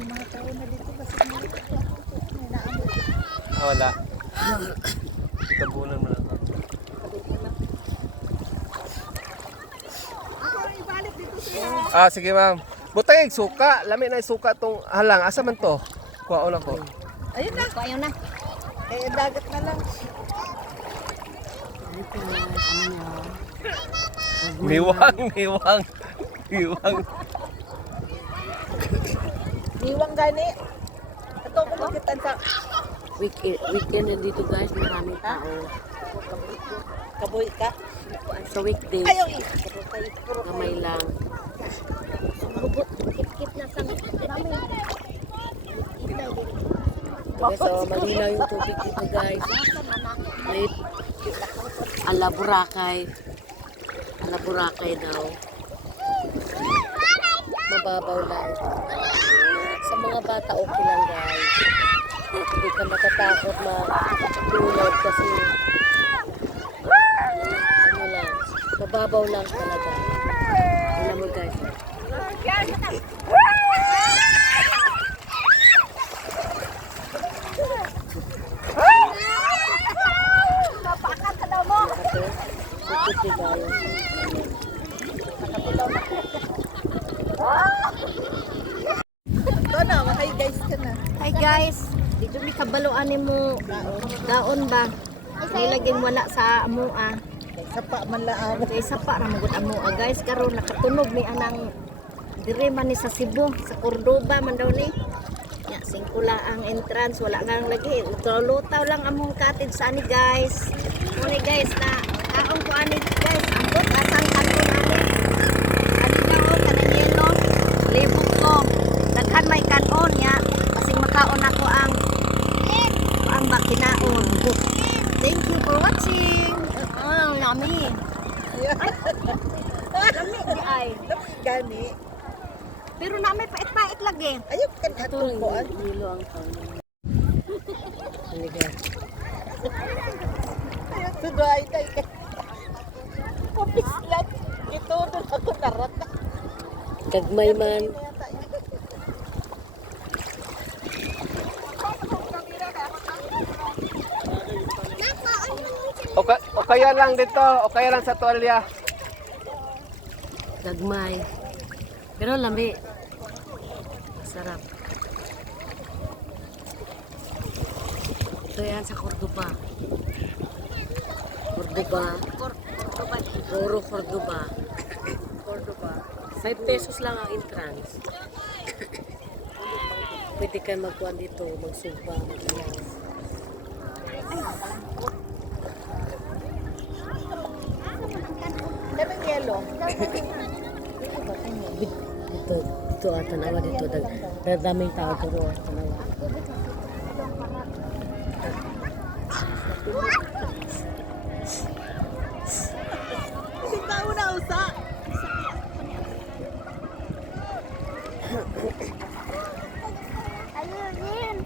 May mga tao na dito kasi may naano. Wala. Itabunan mo lang. Ibalik dito siya. Sige ma'am. Butay suka, lami na suka tong halang. Asa man to? Kuhaon ako. Ayun na. Ayun na. Dagat na lang. Ito, ano niya. Miwang. Niwang gani. Ito ko makitan sa Weekend na dito guys, maraming tao. kaboy ka. Sa weekdays, Ayaw kamay lang. Sumubot, kip-kip na sa namin. So, malinaw yung tubig dito guys. May ala Boracay daw. Mababaw lang. Sa mga bata okay lang guys. Hindi ka matatakot matulog kasi ano lang, mababaw lang talaga. Alam mo guys. Napakat ka daw mo. Tukot diba yun? Ito na, makay guys ka na. Hi guys, dito mi kabaluan mo daon ba? Nilaging wala sa amua. Sapa man lang. Kay sapa ra magud amua guys, karon nakatunog mi anang dire man ni sa Cebu, sa Cordoba man daw ni. Ya, singkula ang entrance, wala nga lagi. Lutaw lang among cottage sa ani guys. Muni guys na kaong ko ani guys, ambot asang kanto ani. Ani daw kanang yelo. Libog ko. Daghan may kanon ya. Kasing makaon ako ang bakinaon. Thank you for watching. Nami. Nami di ay. Gani. Pero nami pait-pait lagi. Ayaw ka na tungkuan. Nilo ang kanon. Halika. Sugay tayo ka. Kapis lang. Ito doon ako narat. Gagmay man. O kaya lang dito, o kaya lang sa tuwalya. Gagmay. Pero lambi. Sarap. Ito yan sa Cordoba. Roro Cordoba. 5 pesos lang ang entrance. Pwede kayo magkuhan dito, magsumpa, mag-ilang. Daming yelo. Dito tanawa dito. Daming tao dito. Tanawa. Sitaw na usa. Ayun.